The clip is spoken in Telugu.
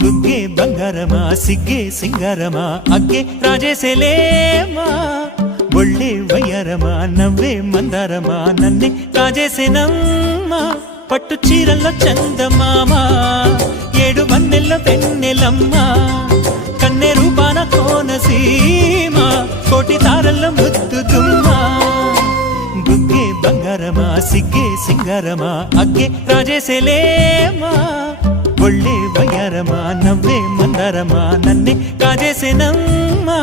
బుగ్గే బంగారమా సిగ్గే సింగారమా అగ్గే రాజేసేలేమా ఒళ్ళే వయ్యారమా నవ్వే మందారమా నన్నే కాజేసేనమ్మా పట్టు చీరల్లో చందమామా ఏడు వన్నెల్లో వెన్నెలమ్మా కన్నె రూపాన కోనసీమా కోటి తారల్లో ముద్దుతుమ్మా బుగ్గే బంగారమా సిగ్గే సింగారమా అగ్గే రాజేసేలేమా ఒళ్ళే వయ్యారమా నవ్వే మందారమా నన్నే కాజేసేనమ్మా